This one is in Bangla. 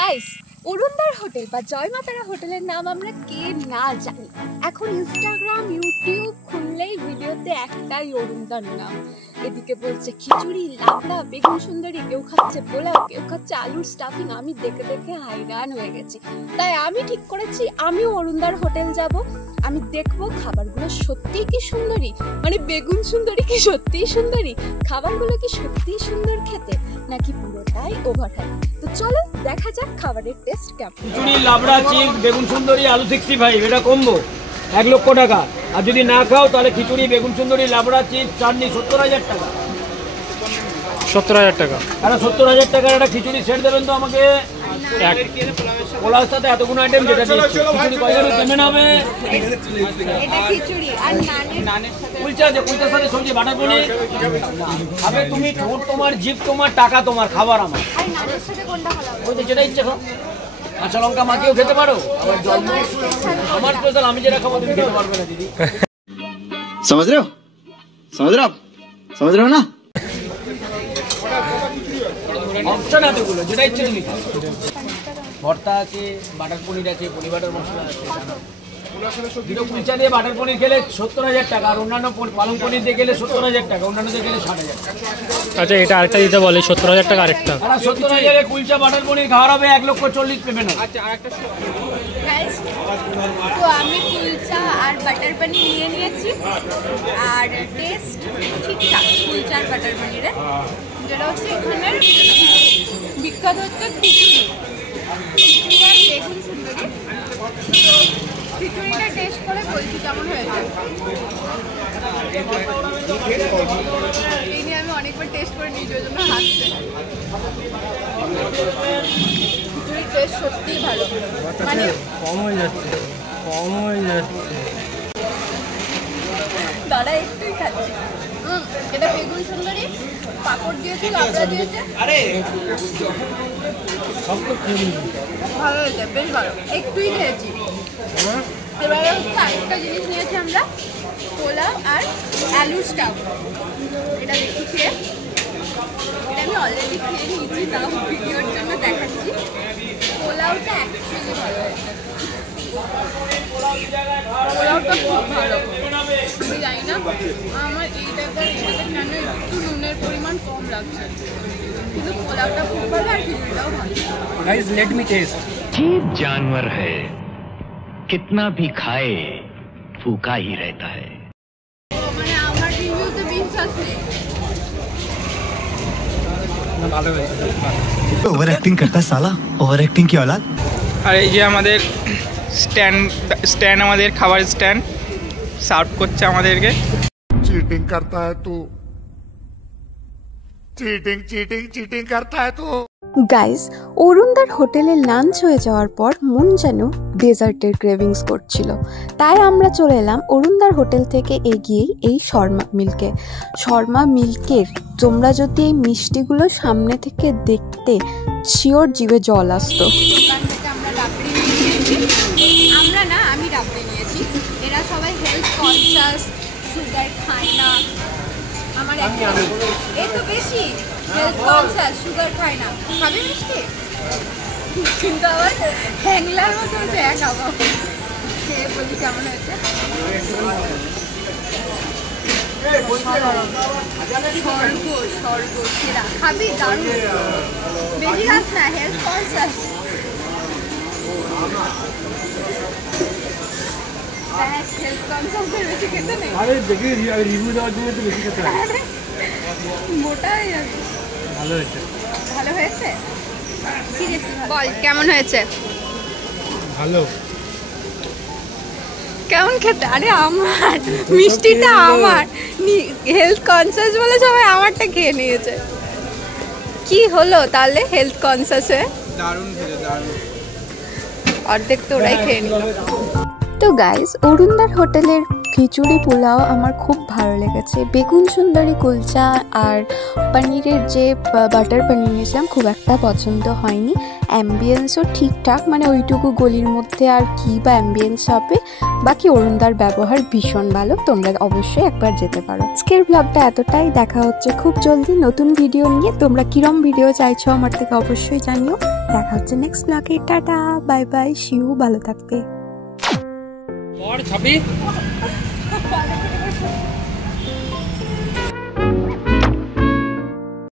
গাইস, অরুণদার হোটেল বা জয়মাতারা হোটেলের নাম আমরা কে না জানি। এখন ইনস্টাগ্রাম ইউটিউব খুললেই ভিডিওতে একটাই অরুণদার নাম। এদিকে বলছে খিচুড়ি, লাবড়া, বেগুন সুন্দরী, কেউ খাচ্ছে পোলাও, কেউ খাচ্ছে আলুর স্টাফিং। আমি দেখে দেখে হাইরান হয়ে গেছি। তাই আমি ঠিক করেছি আমিও অরুণদার হোটেল যাব। আমি দেখবো খাবারগুলো সত্যিই কি সুন্দরী, মানে বেগুন সুন্দরী কি সত্যিই সুন্দরী, খাবারগুলো কি সত্যিই সুন্দর খেতে, নাকি পুরোটাই ওভারহাইপ। তো চলো দেখা যাক খাবারের টেস্ট কেমন। খিচুড়ি, লাবড়া, চিপস, বেগুন সুন্দরী, আলু 65 এটা কম্বো 1 লক্ষ টাকা। আর যদি না খাও তাহলে খিচুড়ি, বেগুন সুন্দরী, লাবড়া, চিপস, চাটনি 70,000 টাকা। 70,000 টাকা। আর 70,000 টাকার একটা খিচুড়ি সেট দেবেন তো আমাকে। পোলাওর সাথে এতগুলো আইটেম যেটা দিচ্ছি। খিচুড়ি কয়জন পেমেন্ট হবে? এটা খিচুড়ি আর নানের সাথে কুলচা, যে কুলচার সাথে সবজি, বাটার পনির খাবে তুমি। ঠোঁট তোমার, জিভ তোমার, টাকা তোমার, খাবার আমার। আর নানের সাথে কোনটা ভালো হবে? ওই যে যেটা ইচ্ছে খাও। কাঁচা লঙ্কা মাখিয়েও খেতে পারো। আমার স্পেশাল, আমি যেটা খাবো তুমি খেতে পারবে না দিদি। समझ रहे हो ना? অপশন এতগুলো, যেটা ইচ্ছে তুমি খাও। ভর্তা আছে, বাটার পনির আছে, পনির বাটার মশলা আছে। দুটো কুলচা দিয়ে বাটার পনির খেলে 70,000 টাকা। আর অন্যান্য পালং পনির দিয়ে গেলে 70,000 টাকা, অন্যান্য দিয়ে গেলে 60,000 টাকা। আচ্ছা, এটা আরেকটা দিতে বলে 70,000 টাকা আরেকটা। আর 70,000 কুলচা বাটার পনির খাওয়ার হবে 1,40,000 পেমেন্ট হবে। গাইস, তো আমি কুলচা আর বাটার পনির নিয়ে নিয়েছি। আর টেস্ট ঠিকঠাক কুলচা আর বাটার পনিরে। যেটা হচ্ছে এখানের বিখ্যাত হচ্ছে খিচুড়ি, খিচুড়ি আর বেগুন সুন্দরী। খিচুড়িটা টেস্ট করে বলছি কেমন হয়েছে। এই নিয়ে আমি অনেকবার টেস্ট করে নিয়েছি, ওই জন্য হাসছে। খিচুড়ির টেস্ট সত্যিই ভালো, মানে কম হয়ে যাচ্ছে। দাদা একটুই খাচ্ছি। এটা বেগুন সুন্দরী, পাঁপড় দিয়েছে, লাবড়া দিয়েছে। ভালো হয়েছে, বেশ ভালো। একটুই খেয়েছি। এবারে হচ্ছে আরেকটা জিনিস নিয়েছি আমরা, পোলাও আর আলু স্টাফ। এটা দেখি খেয়ে, এটা আমি অলরেডি খেয়ে নিয়েছি, তাও ভিডিওর জন্য দেখাচ্ছি। পোলাওটা অ্যাকচুয়ালি ভালো হয়েছে। পোলাওটা খুব ভালো। আমি জানি না আমার এই টাইপের কেন একটু নুনের পরিমাণ কম লাগছে, কিন্তু পোলাওটা খুব ভালো আর খিচুড়িটাও ভালো। Guys, let me taste. जीव जानवर है, कितना भी खाए भूखा ही रहता है। মানে আমার রিভিউতে বিশ্বাস নেই। ভালো হয়েছে। ओवर एक्टिंग करता है साला, ओवर एक्टिंग की औलाद। আর এই যে আমাদের স্ট্যান্ড আমাদের খাবার স্ট্যান্ড সার্ভ করছে আমাদেরকে। चीटिंग करता है तू, चीटिंग करता है तू। গাইস, অরুণদার হোটেলে লাঞ্চ হয়ে যাওয়ার পর মন যেন ডেজার্টের ক্রেভিংস করছিল। তাই আমরা চলে এলাম অরুণদার হোটেল থেকে এগিয়েই এই শর্মা মিল্কের তোমরা যদি এই মিষ্টিগুলো সামনে থেকে দেখতে শিওর জিভে জল আসতো। দোকান থেকে আমরা রাবড়ি নিয়েছি। আমি রাবড়ি নিয়েছি। এরা সবাই হেলথ কনসিয়াস, সুগার খায় না। আমার এ তো বেশি হেলথ কনসিয়াস, সুগার খায় না, খাবে মিষ্টি, কিন্তু আবার হ্যাংলার মতো হচ্ছে খাবো। খেয়ে বলি কেমন হয়েছে। স্বর্গ সেরা, খাবি দারুণ। বেশি খাস না, হেলথ কনসিয়াস। মোটা হয়ে যাবে। ভালো হয়েছে। বল কেমন হয়েছে। ভালো। কেমন খেতে? আরে আমার মিষ্টিটা আমার, হেলথ কনসিয়াস বলে সবাই আমারটা খেয়ে নিয়েছে। কি হলো তাহলে হেলথ কনসিয়াসে? দারুণ খেতে, দারুণ। অর্ধেক তো ওরাই খেয়ে নিল। তো গাইস, অরুণদার হোটেলের খিচুড়ি পোলাও আমার খুব ভালো লেগেছে। বেগুন সুন্দরী কুলচা আর পনিরের যে বাটার পনির নিয়েছিলাম খুব একটা পছন্দ হয়নি। অ্যাম্বিয়েন্সও ঠিকঠাক, মানে ওইটুকু গলির মধ্যে আর কি বা অ্যাম্বিয়েন্স হবে। বাকি অরুণদার ব্যবহার ভীষণ ভালো, তোমরা অবশ্যই একবার যেতে পারো। আজকের ব্লগটা এতটাই, দেখা হচ্ছে খুব জলদি নতুন ভিডিও নিয়ে। তোমরা কিরম ভিডিও চাইছো আমার থেকে অবশ্যই জানিও। দেখা হচ্ছে নেক্সট ব্লগে। টাটা, বাই বাই, শিউ, ভালো থাকবে। और छबी